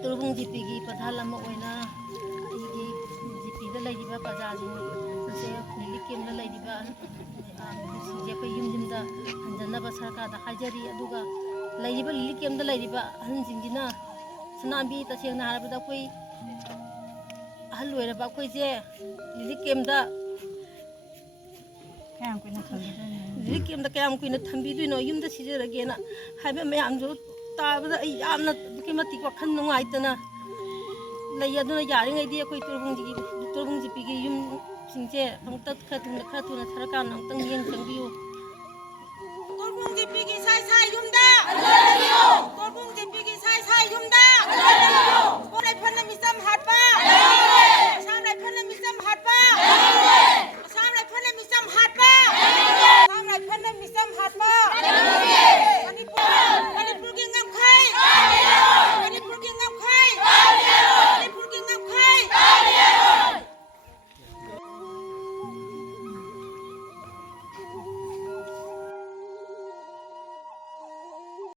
ꯇꯨꯔꯕꯨꯡ ꯖꯤꯄꯤꯒꯤ ꯄ꯭ꯔꯙꯥꯟ ꯑꯃ ꯑꯣꯏꯅ ꯑꯩꯒꯤ ꯖꯤꯄꯤꯗ ꯂꯩꯔꯤꯕ ꯄ꯭ꯔꯖꯥꯁꯤꯡ ꯑꯁꯦ ꯔꯤꯂꯤꯐ ꯀꯦꯝꯗ ꯂꯩꯔꯤꯕ ꯁꯤꯡꯁꯦ ꯑꯩꯈꯣꯏ ꯌꯨꯝ ꯌꯨꯝꯗ ꯍꯟꯖꯅꯕ ꯁꯔꯀꯥꯔꯗ ꯍꯥꯏꯖꯔꯤ ꯑꯗꯨꯒ ꯂꯩꯔꯤꯕ ꯔꯤꯂꯤꯐ ꯀꯦꯝꯗ ꯂꯩꯔꯤꯕ ꯑꯍꯟꯁꯤꯡꯁꯤꯅ ꯁꯅꯥꯟꯕꯤ ꯇꯁꯦꯡꯅ ꯍꯥꯏꯔꯕꯗ ꯑꯩꯈꯣꯏ ꯑꯍꯜ ꯑꯣꯏꯔꯕ ꯑꯩꯈꯣꯏꯁꯦ ꯔꯤꯂꯤꯐ ꯀꯦꯝꯗ ꯔꯤꯂꯤꯐ ꯀꯦꯝꯗ ꯀꯌꯥꯝ ꯀꯨꯏꯅ ꯊꯝꯕꯤꯗꯣꯏꯅꯣ ꯌꯨꯝꯗ ꯁꯤꯖꯔꯒꯦꯅ ꯍꯥꯏꯕ ꯃꯌꯥꯝꯗꯨ ꯇꯥꯕꯗ ꯑꯩ ꯌꯥꯝꯅ ꯑꯗꯨꯛꯀꯤ ꯃꯇꯤꯛ ꯋꯥꯈꯜ ꯅꯨꯡꯉꯥꯏꯇꯅ ꯂꯩ ꯑꯗꯨꯅ ꯌꯥꯔꯤꯉꯩꯗꯤ ꯑꯩꯈꯣꯏ ꯇꯨꯔꯕꯨꯡ ꯖꯤꯄꯤꯒꯤ ꯌꯨꯝꯁꯤꯡꯁꯦ ꯑꯃꯨꯛꯇ ꯈꯔ ꯊꯨꯅ ꯁꯔꯀꯥꯔꯅ ꯑꯃꯨꯛꯇꯪ ꯃꯤꯠꯌꯦꯡ ꯆꯪꯕꯤꯌꯨ